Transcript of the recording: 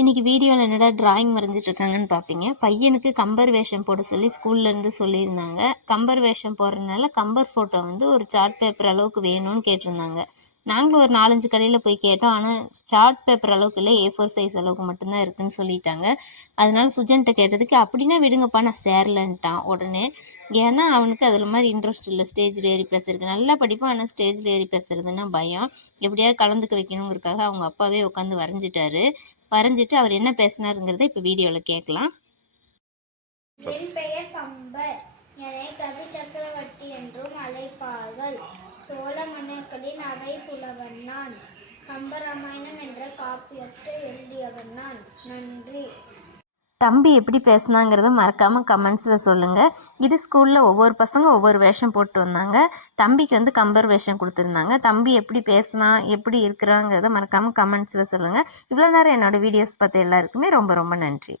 இன்றைக்கி வீடியோவில் என்னடா டிராயிங் வரைஞ்சிட்ருக்காங்கன்னு பார்ப்பீங்க. பையனுக்கு கம்பர் வேஷம் போட சொல்லி ஸ்கூல்லேருந்து சொல்லியிருந்தாங்க. கம்பர் வேஷம் போடுறதுனால கம்பர் ஃபோட்டோ வந்து ஒரு சார்ட் பேப்பர் அளவுக்கு வேணும்னு கேட்டிருந்தாங்க. நாங்களும் ஒரு 4-5 கடையில் போய் கேட்டோம். ஆனால் சார்ட் பேப்பர் அளவுக்கு இல்லை, A4 சைஸ் அளவுக்கு மட்டும்தான் இருக்குதுன்னு சொல்லிட்டாங்க. அதனால சுஜன்கிட்ட கேட்டதுக்கு அப்படின்னா விடுங்கப்பா நான் சேரலன்ட்டான் உடனே. ஏன்னா அவனுக்கு அதில் மாதிரி இன்ட்ரெஸ்ட் இல்லை, ஸ்டேஜில் ஏறி பேசுறதுக்கு. நல்லா படிப்பான், ஆனால் ஸ்டேஜில் ஏறி பேசுறதுன்னா பயம். எப்படியாவது கலந்துக்க வைக்கணுங்கிறதுக்காக அவங்க அப்பாவே உட்காந்து வரைஞ்சிட்டு அவர் என்ன பேசினாருங்கிறத இப்போ வீடியோவில் கேட்கலாம். என் பெயர் கம்பர். என்னை கவி சக்கரவர்த்தி என்றும் அழைப்பார்கள். சோழ மன்னர்களின் அவை புலவன் நான். கம்பராமாயணம் என்ற காப்பியத்தை எழுதியவன் நான். நன்றி. தம்பி எப்படி பேசுனாங்கிறத மறக்காமல் கமெண்ட்ஸில் சொல்லுங்கள். இது ஸ்கூலில் ஒவ்வொரு பசங்க ஒவ்வொரு வேஷம் போட்டு வந்தாங்க. தம்பிக்கு வந்து கம்பர் வேஷம் கொடுத்துருந்தாங்க. தம்பி எப்படி பேசுனா எப்படி இருக்கிறாங்கிறத மறக்காமல் கமெண்ட்ஸில் சொல்லுங்கள். இவ்வளோ நேரம் என்னோடய வீடியோஸ் பார்த்த எல்லாருக்குமே ரொம்ப ரொம்ப நன்றி.